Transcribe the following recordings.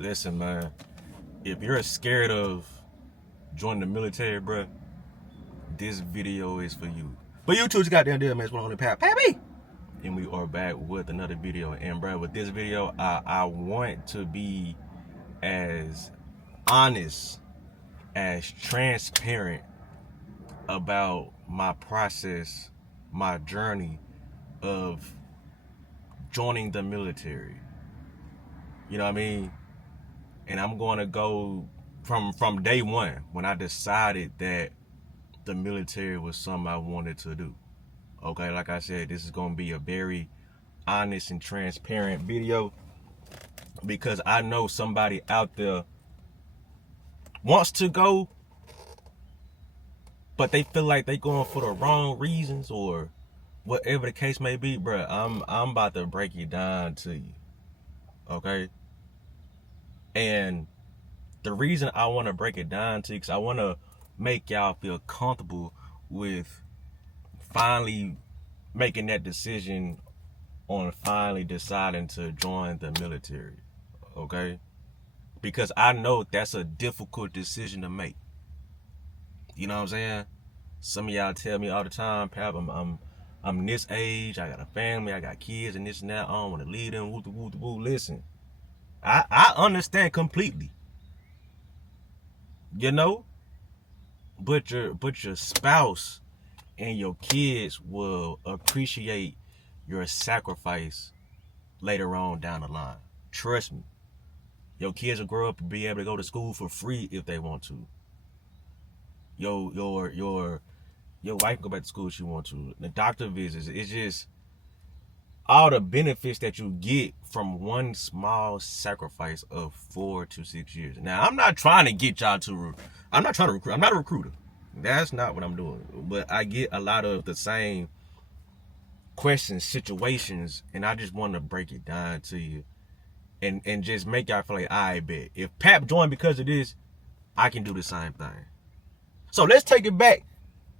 Listen, man, if you're scared of joining the military, bruh, this video is for you. But you too, goddamn deal, man. It's one on the Pappy. And we are back with another video. And, bruh, with this video, I want to be as honest, as transparent about my process, my journey of joining the military. You know what I mean? And I'm going to go from day one when I decided that the military was something I wanted to do. Okay, like I said, this is going to be a very honest and transparent video because I know somebody out there wants to go, but they feel like they going for the wrong reasons or whatever the case may be, bruh. I'm about to break it down to you. Okay? And the reason I want to break it down to you, because I want to make y'all feel comfortable with finally making that decision on finally deciding to join the military. Okay? Because I know that's a difficult decision to make. You know what I'm saying? Some of y'all tell me all the time, Pap, I'm this age, I got a family, I got kids and this and that, I don't want to leave them, woo. Listen, I understand completely. You know? But your spouse and your kids will appreciate your sacrifice later on down the line. Trust me. Your kids will grow up and be able to go to school for free if they want to. Your wife can go back to school if she wants to. The doctor visits. It's just all the benefits that you get from one small sacrifice of 4 to 6 years. Now, I'm not trying to get y'all to, I'm not trying to recruit. I'm not a recruiter. That's not what I'm doing. But I get a lot of the same questions, situations, and I just want to break it down to you and just make y'all feel like, I bet. If Pap joined because of this, I can do the same thing. So let's take it back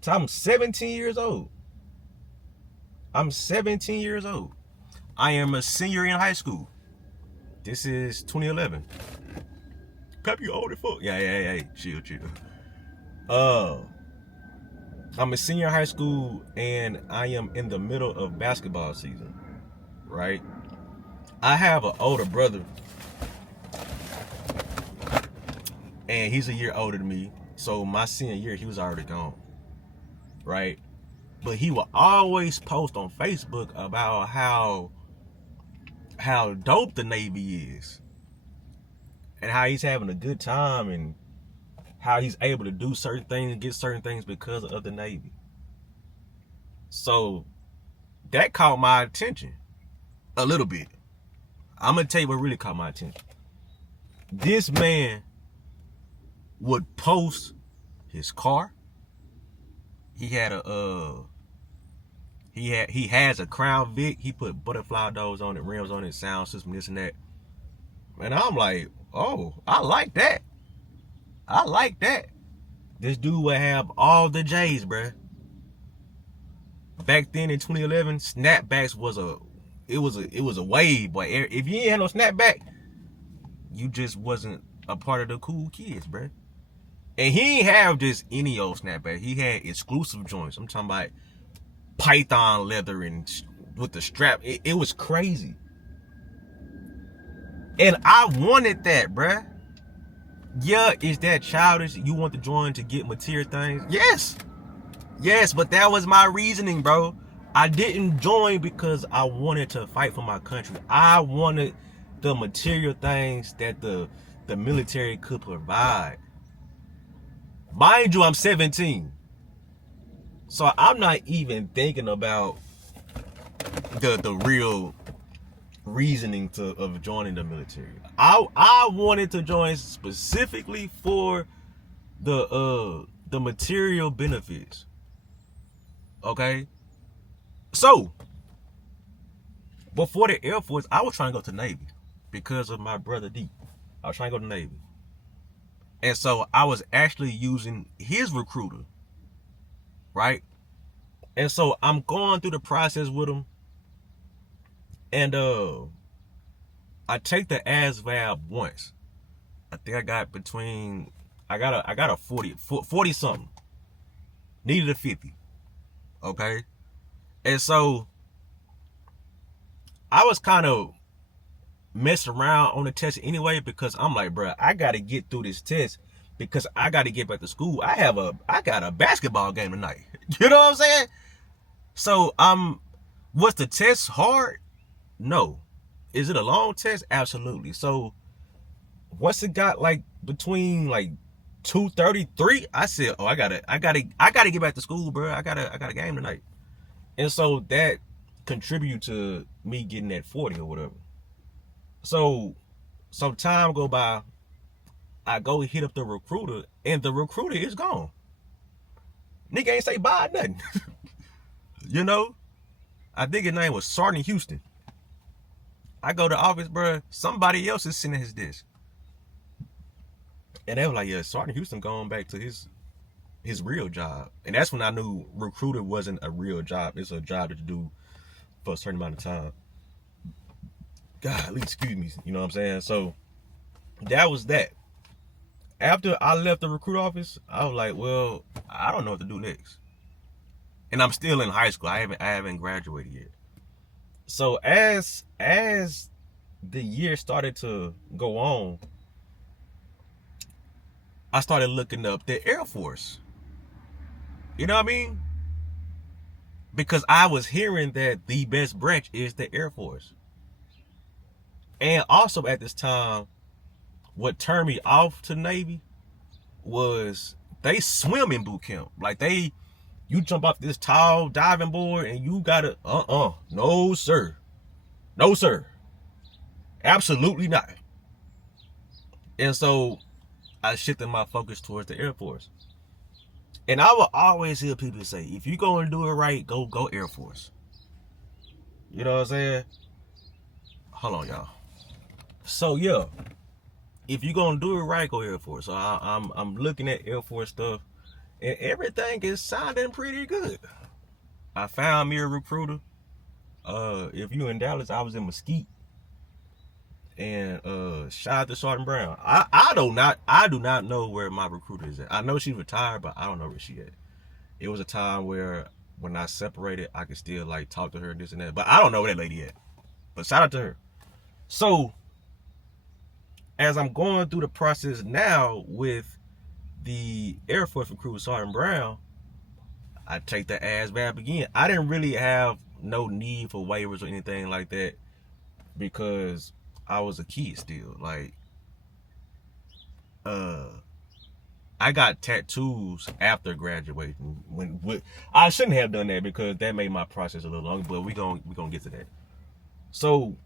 to I'm 17 years old. I'm 17 years old. I am a senior in high school. This is 2011. Pep, you old as fuck. Yeah. Chill. I'm a senior in high school and I am in the middle of basketball season. Right? I have an older brother. And he's a year older than me. So my senior year, he was already gone. Right? But he will always post on Facebook about how dope the Navy is and how he's having a good time and how he's able to do certain things and get certain things because of the Navy. So that caught my attention a little bit. I'm gonna tell you what really caught my attention. This man would post his car. He had he has a Crown Vic. He put butterfly doors on it, rims on it, sound system, this and that. And I'm like, oh, I like that. This dude would have all the J's, bruh. Back then in 2011, snapbacks was a wave, boy. If you ain't had no snapback, you just wasn't a part of the cool kids, bruh. And he ain't have just any old snapback. He had exclusive joints. I'm talking about python leather and with the strap. It was crazy. And I wanted that, bruh. Yeah, is that childish? You want to join to get material things? Yes, but that was my reasoning, bro. I didn't join because I wanted to fight for my country. I wanted the material things that the military could provide. Mind you, I'm 17. So I'm not even thinking about the real reasoning of joining the military. I wanted to join specifically for the material benefits. Okay? So before the Air Force, I was trying to go to the Navy because of my brother D. I was trying to go to the Navy. And so I was actually using his recruiter. Right? And so I'm going through the process with him. And I take the ASVAB once. I think I got between, I got a 40 something. Needed a 50. Okay. And so I was kind of messing around on the test anyway, because I'm like, bro, I got to get through this test because I got to get back to school. I got a basketball game tonight. You know what I'm saying? So was the test hard? No. Is it a long test? Absolutely. So once it got like between like 2:33, I said, oh, I gotta get back to school, bro. I got a game tonight. And so that contributed to me getting that 40 or whatever. So some time go by, I go hit up the recruiter, and the recruiter is gone. Nigga ain't say bye, nothing. You know? I think his name was Sergeant Houston. I go to the office, bro. Somebody else is sitting at his desk. And they were like, yeah, Sergeant Houston going back to his real job. And that's when I knew recruiter wasn't a real job. It's a job that you do for a certain amount of time. God, excuse me. You know what I'm saying? So that was that. After I left the recruit office, I was like, well, I don't know what to do next. And I'm still in high school. I haven't graduated yet. So as the year started to go on, I started looking up the Air Force. You know what I mean? Because I was hearing that the best branch is the Air Force. And also at this time, what turned me off to Navy was they swim in boot camp. Like you jump off this tall diving board and you gotta, no sir. No sir. Absolutely not. And so I shifted my focus towards the Air Force. And I will always hear people say, if you're gonna do it right, go Air Force. You know what I'm saying? Hold on, y'all. So yeah, if you're gonna do it right, go Air Force. So I'm looking at Air Force stuff, and everything is sounding pretty good. I found me a recruiter. If you in Dallas, I was in Mesquite. And shout out to Sergeant Brown. I do not know where my recruiter is at. I know she's retired, but I don't know where she at. It was a time where when I separated, I could still like talk to her, this and that. But I don't know where that lady at. But shout out to her. So as I'm going through the process now with the Air Force recruit, Sergeant Brown, I take the ASVAB again. I didn't really have no need for waivers or anything like that because I was a kid still. Like, I got tattoos after graduating. When I shouldn't have done that because that made my process a little longer. But we gonna get to that. So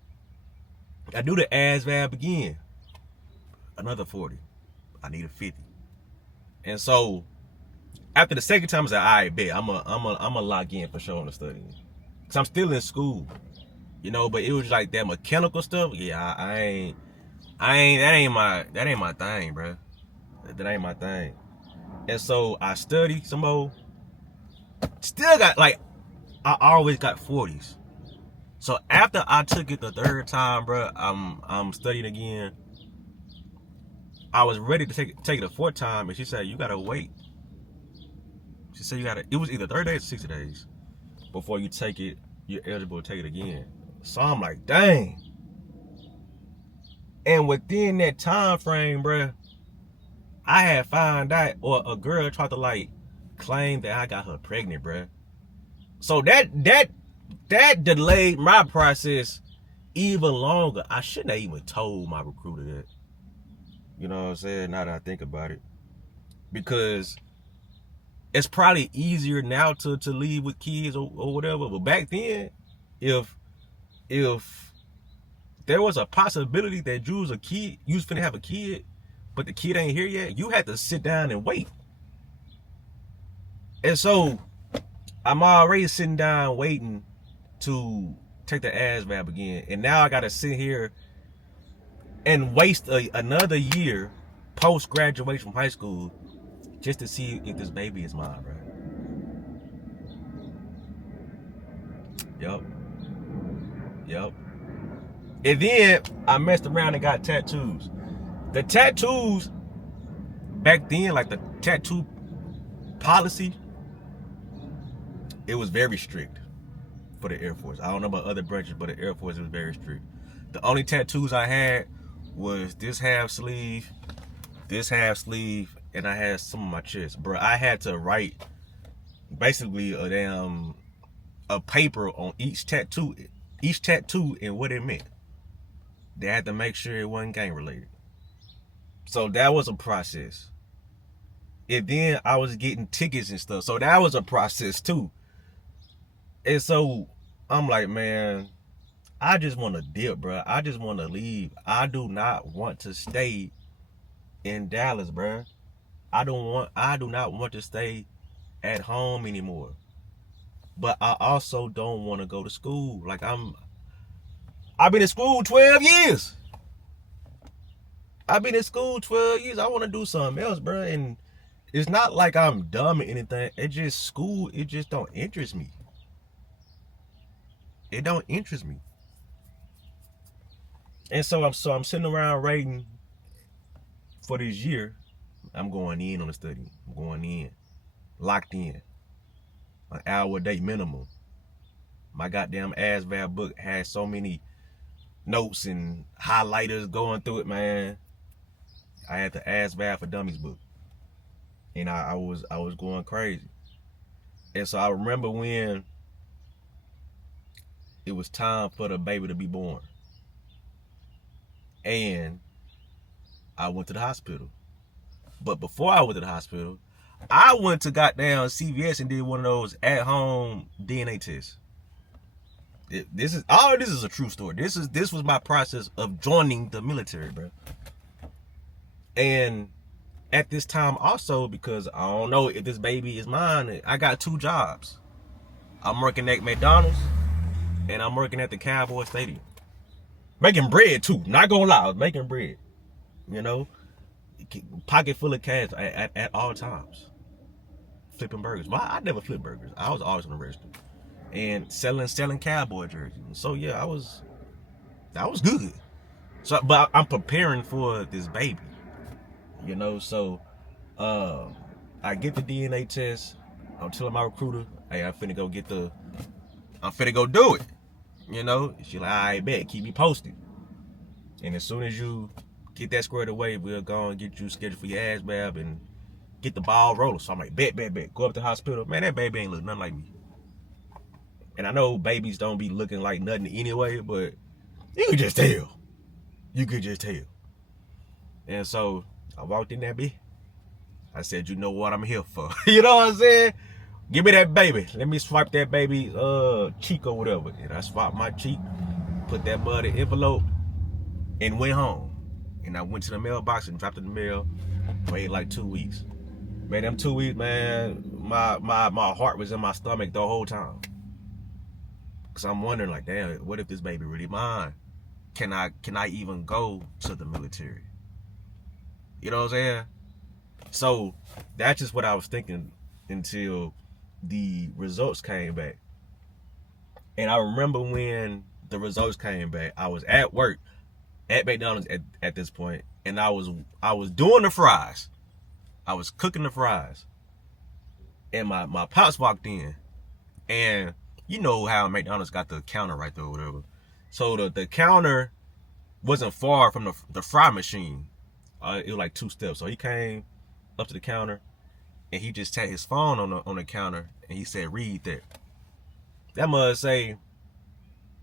I do the ASVAB again. Another 40. I need a 50. And so after the second time, I said, all right, bet I'm a lock in for showing the studying. Cause I'm still in school, you know. But it was like that mechanical stuff. Yeah, I ain't. That ain't my thing, bro. That ain't my thing. And so I studied some more. Still got like, I always got 40s. So after I took it the third time, bro, I'm studying again. I was ready to take it the fourth time, and she said, you gotta wait. She said it was either 30 days or 60 days before you take it, you're eligible to take it again. So I'm like, dang. And within that time frame, bro, I had found out, or a girl tried to like claim that I got her pregnant, bro. So that delayed my process even longer. I shouldn't have even told my recruiter that. You know what I'm saying? Now that I think about it. Because it's probably easier now to leave with kids or whatever. But back then, if there was a possibility that you was finna have a kid, but the kid ain't here yet, you had to sit down and wait. And so I'm already sitting down waiting to take the ASVAB again. And now I gotta sit here and waste another year post-graduation from high school just to see if this baby is mine, bro. Yep. And then I messed around and got tattoos. The tattoos back then, like the tattoo policy, it was very strict for the Air Force. I don't know about other branches, but the Air Force, it was very strict. The only tattoos I had was this half sleeve, and I had some on my chest. Bro, I had to write basically a paper on each tattoo and what it meant. They had to make sure it wasn't gang related. So that was a process. And then I was getting tickets and stuff. So that was a process too. And so I'm like, man, I just want to dip, bro. I just want to leave. I do not want to stay in Dallas, bro. I do not want to stay at home anymore. But I also don't want to go to school. Like I've been in school 12 years. I want to do something else, bro. And it's not like I'm dumb or anything. It's just school. It just don't interest me. It don't interest me. And so I'm sitting around writing for this year. I'm going in on the study. I'm going in, locked in, an hour a day minimum. My goddamn ASVAB book has so many notes and highlighters going through it, man. I had the ASVAB for Dummies book, and I was going crazy. And so I remember when it was time for the baby to be born, and I went to the hospital. But before I went to the hospital, I went to goddamn CVS and did one of those at-home DNA tests. This is a true story. This was my process of joining the military, bro. And at this time also, because I don't know if this baby is mine, I got 2 jobs. I'm working at McDonald's and I'm working at the Cowboy Stadium. Making bread too. Not gonna lie, I was making bread. You know? Pocket full of cash at all times. Flipping burgers. Well, I never flipped burgers. I was always on the register. And selling Cowboy jerseys. So yeah, that was good. So, but I'm preparing for this baby. You know, so I get the DNA test. I'm telling my recruiter, hey, I'm finna go do it. You know, she like, I bet, keep me posted. And as soon as you get that squared away, we'll go and get you scheduled for your ASVAB and get the ball rolling. So I'm like, bet. Go up to the hospital. Man, that baby ain't look nothing like me. And I know babies don't be looking like nothing anyway, but you could just tell. And so I walked in that bitch. I said, you know what I'm here for. You know what I'm saying? Give me that baby. Let me swipe that baby cheek or whatever. And I swiped my cheek, put that mud in the envelope, and went home. And I went to the mailbox and dropped it in the mail. Waited like 2 weeks. Man, them 2 weeks, man, my heart was in my stomach the whole time. Cause I'm wondering, like, damn, what if this baby really mine? Can I even go to the military? You know what I'm saying? So that's just what I was thinking until the results came back. And I remember when the results came back, I was at work at McDonald's at this point, and I was doing the fries. I was cooking the fries. And my pops walked in, and you know how McDonald's got the counter right there or whatever. So the counter wasn't far from the fry machine. It was like 2 steps. So he came up to the counter, and he just tapped his phone on the counter, and he said, read that. That must say,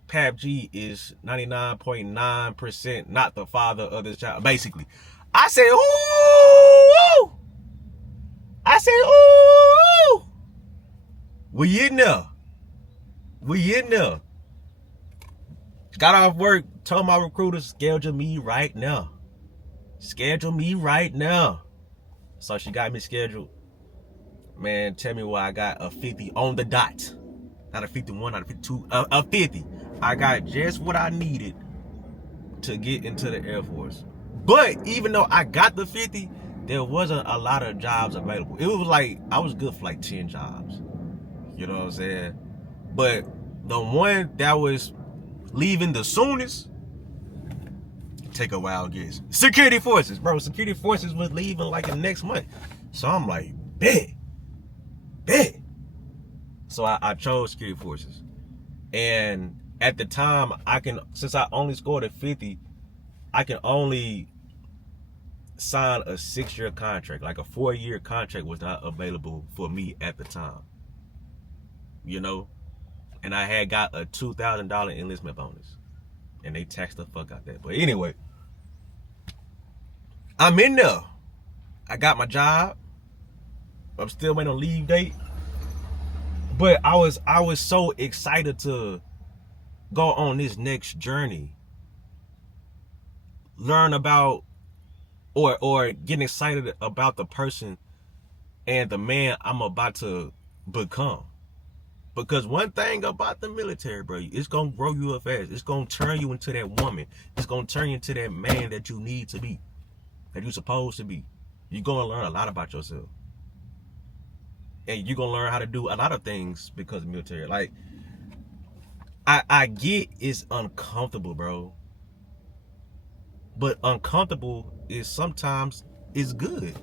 PABG is 99.9% not the father of this child. Basically. I said, ooh! We in there. Got off work, told my recruiter, schedule me right now. So she got me scheduled. Man, tell me why I got a 50 on the dot. Not a 51, not a 52, a 50. I got just what I needed to get into the Air Force. But even though I got the 50, there wasn't a lot of jobs available. It was like, I was good for like 10 jobs. You know what I'm saying? But the one that was leaving the soonest, Take a wild guess. Security forces, bro. Security forces was leaving like the next month. So I'm like, bet. So I chose security forces. And at the time, since I only scored a 50, I can only sign a 6-year contract. Like a 4-year contract was not available for me at the time. You know? And I had got a $2,000 enlistment bonus. And they taxed the fuck out that. But anyway, I'm in there. I got my job. I'm still waiting on leave date. But I was so excited to go on this next journey. Learn about or getting excited about the person and the man I'm about to become. Because one thing about the military, bro, it's gonna grow you up fast. It's gonna turn you into that woman. It's gonna turn you into that man that you need to be, that you're supposed to be. You're gonna learn a lot about yourself. And you're gonna learn how to do a lot of things because of the military. Like, I get it's uncomfortable, bro. But uncomfortable is sometimes good.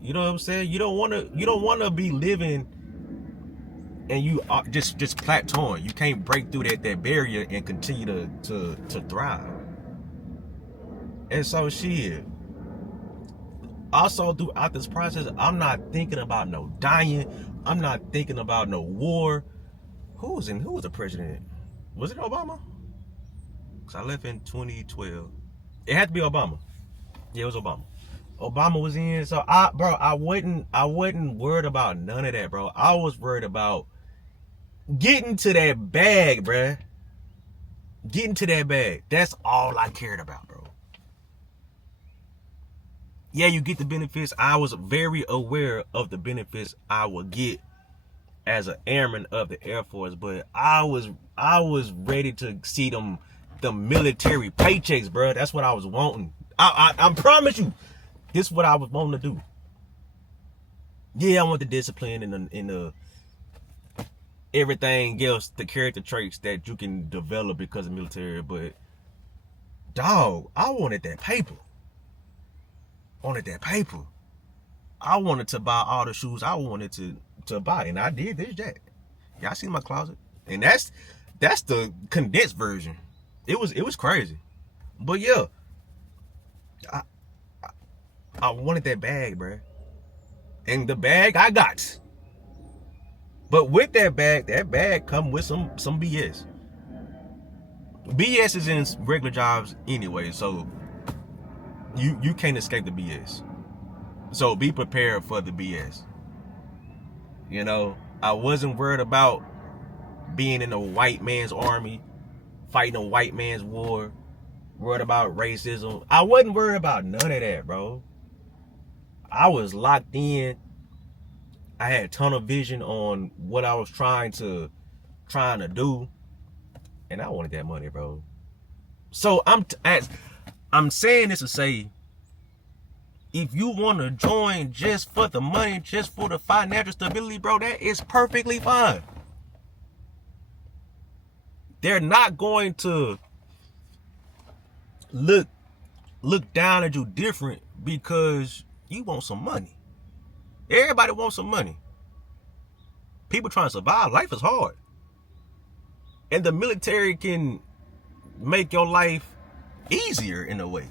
You know what I'm saying? You don't wanna be living and you are just plateauing. You can't break through that barrier and continue to thrive. And so shit. Also throughout this process, I'm not thinking about no dying. I'm not thinking about no war. Who was the president? Was it Obama? Cause I left in 2012. It had to be Obama. Yeah, it was Obama. Obama was in. So I wasn't worried about none of that, bro. I was worried about getting to that bag, bruh. Getting to that bag. That's all I cared about, bro. Yeah, you get the benefits. I was very aware of the benefits I would get as an airman of the Air Force, but I was ready to see them military paychecks, bro. That's what I was wanting. I promise you, this is what I was wanting to do. Yeah, I want the discipline and the everything else, the character traits that you can develop because of military, but dog, I wanted that paper. I wanted to buy all the shoes I wanted to buy, and I did this jack. Y'all see my closet, and that's the condensed version. It was crazy, but yeah, I wanted that bag, bro, and the bag I got. But with that bag come with some BS. BS is in regular jobs anyway, so you can't escape the BS. So be prepared for the BS. You know, I wasn't worried about being in a white man's army, fighting a white man's war, worried about racism. I wasn't worried about none of that, bro. I was locked in. I had tunnel vision on what I was trying to do, and I wanted that money, bro. So I'm saying this to say, if you want to join just for the money, just for the financial stability, bro, that is perfectly fine. They're not going to look down at you different because you want some money. Everybody wants some money. People trying to survive. Life is hard. And the military can make your life easier in a way.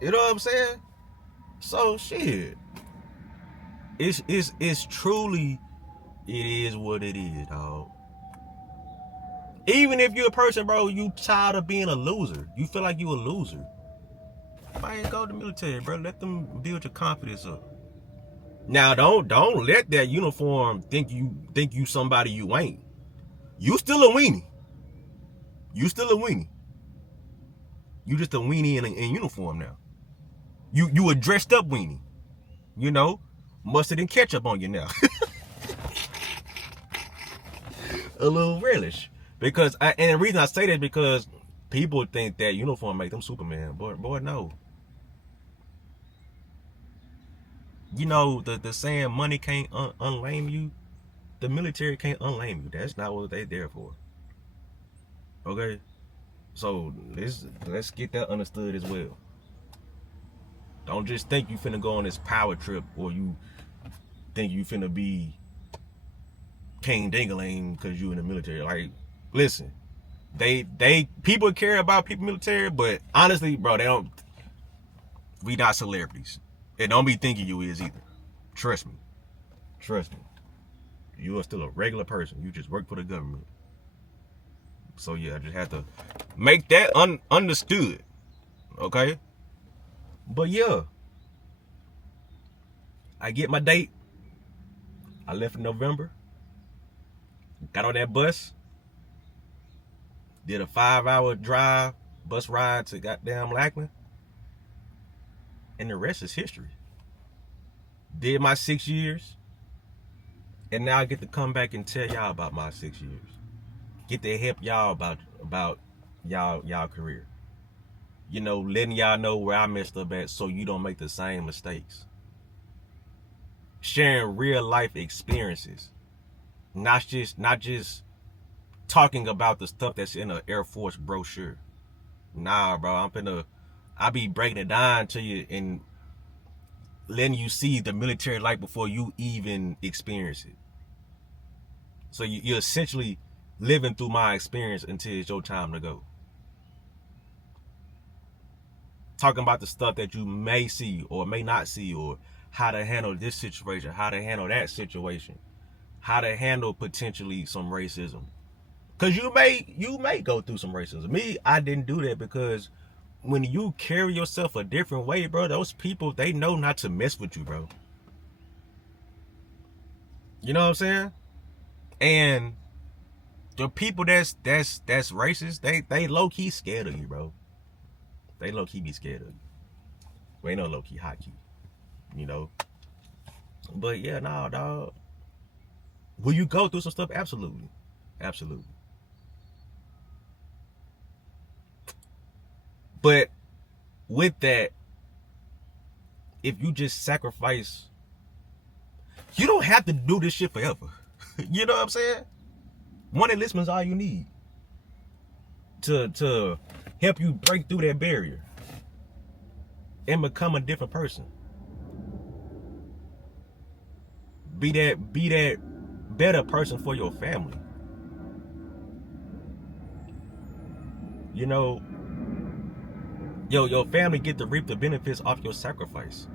You know what I'm saying? So shit. It's truly, it is what it is, dog. Even if you're a person, bro, you tired of being a loser. You feel like you a loser. Why ain't go to the military, bro? Let them build your confidence up. Now don't let that uniform think you somebody you ain't. You still a weenie. You just a weenie in uniform now. You a dressed up weenie. You know, mustard and ketchup on you now. A little relish. And the reason I say that is because people think that uniform make them Superman. Boy, no. You know, the saying money can't unlame you. The military can't unlame you. That's not what they there for. Okay? So let's get that understood as well. Don't just think you finna go on this power trip, or you think you finna be king dingling because you in the military. Like, listen, people care about people military, but honestly, bro, we not celebrities. And don't be thinking you is either. Trust me. You are still a regular person. You just work for the government. So yeah, I just have to make that understood. Okay? But yeah, I get my date. I left in November. Got on that bus. Did a 5-hour bus ride to goddamn Lackland. And the rest is history. Did my 6 years. And now I get to come back and tell y'all about my 6 years. Get to help y'all about y'all career. You know, letting y'all know where I messed up at so you don't make the same mistakes. Sharing real life experiences. Not just talking about the stuff that's in an Air Force brochure. Nah, bro, I be breaking it down to you and letting you see the military life before you even experience it. So you're essentially living through my experience until it's your time to go. Talking about the stuff that you may see or may not see, or how to handle this situation, how to handle that situation, how to handle potentially some racism. Because you may go through some racism. Me, I didn't do that, because when you carry yourself a different way, bro, those people, they know not to mess with you, bro. You know what I'm saying? And the people that's racist, they low-key scared of you, bro. They low-key be scared of you. Well, ain't no low-key, high-key. You know? But yeah, nah, dog. Will you go through some stuff? Absolutely. Absolutely. But with that, if you just sacrifice, you don't have to do this shit forever. You know what I'm saying? One enlistment's all you need to help you break through that barrier and become a different person. Be that better person for your family. You know, your family get to reap the benefits off your sacrifice.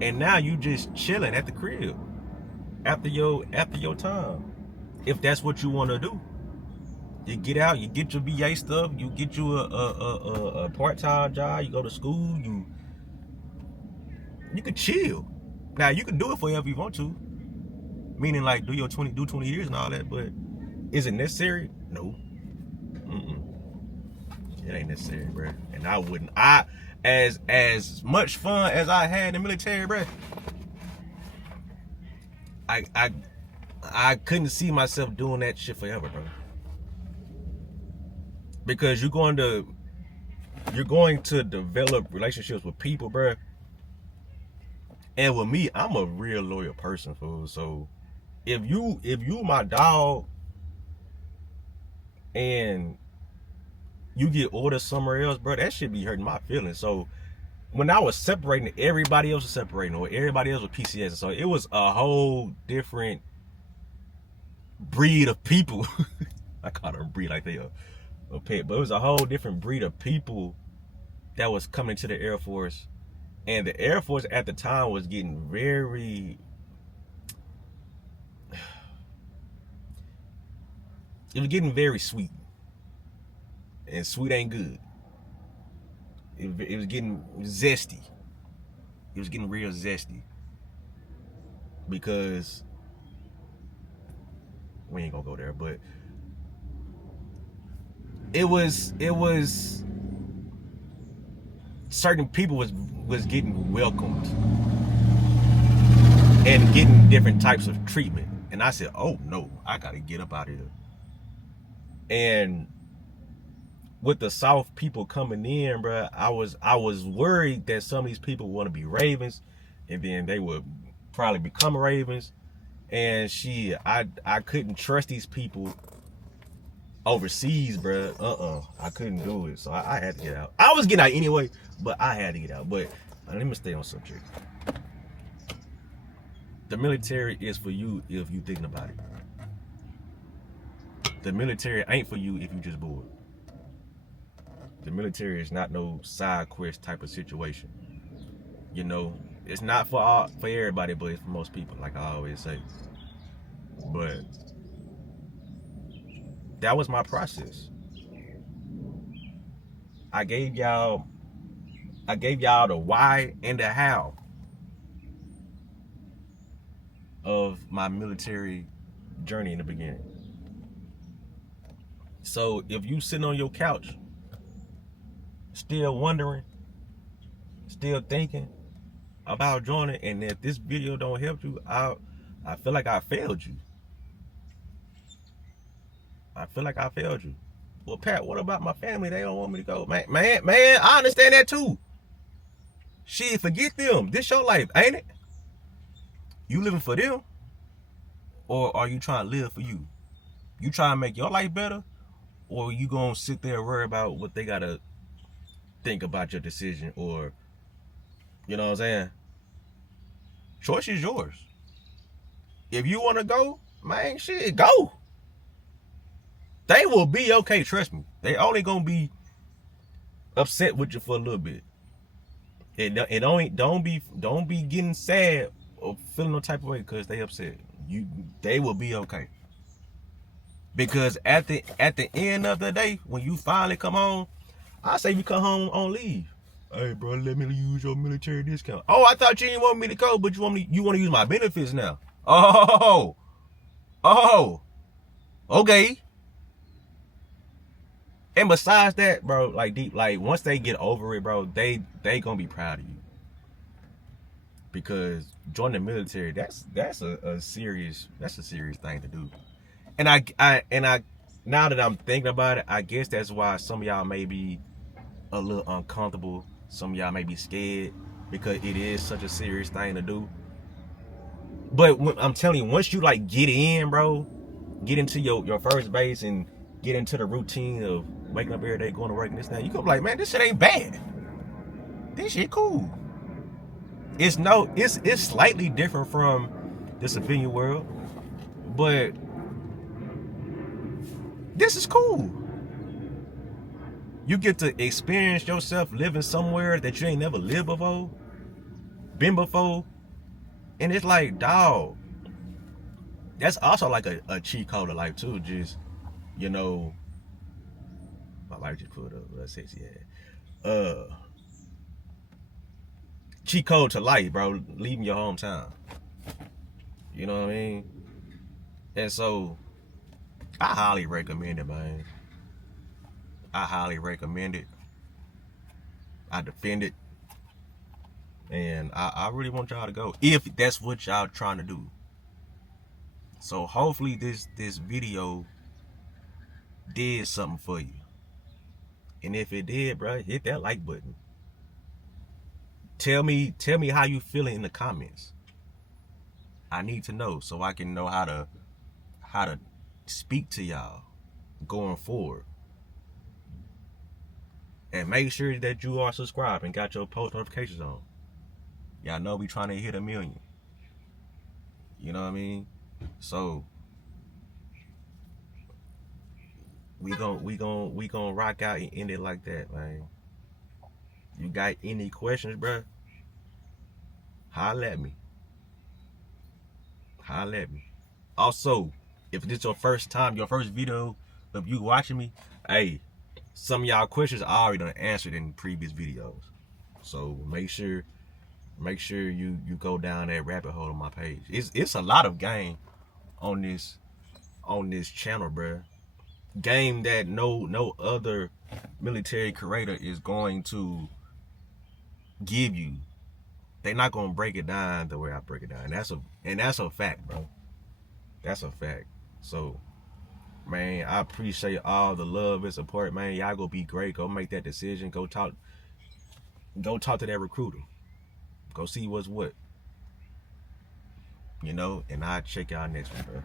And now you just chilling at the crib after your time. If that's what you want to do. You get out, you get your BA stuff, you get you a part-time job, you go to school, you can chill. Now you can do it forever if you want to. Meaning like do 20 years and all that, but is it necessary? No. It ain't necessary, bro. And I wouldn't. As much fun as I had in the military, bro, I couldn't see myself doing that shit forever, bro. Because you're going to develop relationships with people, bro. And with me, I'm a real loyal person, fool. So if you my dog and you get ordered somewhere else, bro, that shit be hurting my feelings. So when I was separating, everybody else was separating, or everybody else was PCS. So it was a whole different breed of people. I call them breed like they are a pet, but it was a whole different breed of people that was coming to the Air Force. And the Air Force at the time was getting very, it was getting very sweet. And sweet ain't good. It was getting zesty. It was getting real zesty. Because we ain't gonna go there, but it was certain people was getting welcomed and getting different types of treatment. And I said, oh no, I gotta get up out of here. And with the South people coming in, bro, I was worried that some of these people want to be Ravens, and then they would probably become Ravens. And I couldn't trust these people overseas, bro. I couldn't do it, so I had to get out. I was getting out anyway, but I had to get out. But let me stay on subject. The military is for you if you thinking about it. The military ain't for you if you just bored. The military is not no side quest type of situation. You know, it's not for everybody, but it's for most people, like I always say. But that was my process. I gave y'all the why and the how of my military journey in the beginning. So if you sitting on your couch still wondering, still thinking about joining, and if this video don't help you, I feel like I failed you. I feel like I failed you. Well, Pat, what about my family? They don't want me to go. Man, I understand that too. Shit, forget them. This your life, ain't it? You living for them? Or are you trying to live for you? You trying to make your life better? Or you gonna sit there and worry about what they gotta think about your decision? Or, you know what I'm saying? Choice is yours. If you wanna go, man, shit, go. They will be okay, trust me. They only gonna be upset with you for a little bit. Don't be getting sad or feeling no type of way because they upset. They will be okay. Because at the end of the day, when you finally come home, I say you come home on leave. Hey, bro, let me use your military discount. Oh, I thought you didn't want me to go, but you want to use my benefits now. Oh, okay. And besides that, bro, like once they get over it, bro, they gonna be proud of you. Because joining the military, that's a serious thing to do. And I now that I'm thinking about it, I guess that's why some of y'all may be a little uncomfortable. Some of y'all may be scared because it is such a serious thing to do. But I'm telling you, once you like get in, bro, get into your first base and get into the routine of waking up every day, going to work and this and that, you go like, man, this shit ain't bad. This shit cool. It's slightly different from the civilian world, but this is cool. You get to experience yourself living somewhere that you ain't never lived before, been before, and it's like, dog, that's also like a cheat code of life too. Just, you know, my life just put up a sexy ass. Cheat code to life, bro, leaving your hometown. You know what I mean? And so I highly recommend it, man. I highly recommend it. I defend it. And I really want y'all to go, if that's what y'all trying to do. So hopefully this video did something for you. And if it did, bro, hit that like button. Tell me how you feeling in the comments. I need to know so I can know how to speak to y'all going forward. And make sure that you are subscribed and got your post notifications on. Y'all know we trying to hit 1 million. You know what I mean? So we gonna rock out and end it like that, man. You got any questions, bro? Holla at me. Holla at me. Also, if this is your first video of you watching me, hey, some of y'all questions I already done answered in previous videos. So make sure you go down that rabbit hole on my page. It's a lot of game on this channel, bro. Game that no other military creator is going to give you. They're not gonna break it down the way I break it down. That's a fact, bro. That's a fact. So, man, I appreciate all the love and support, man. Y'all go be great. Go make that decision. Go talk to that recruiter. Go see what's what. You know, and I'll check y'all next one, bro.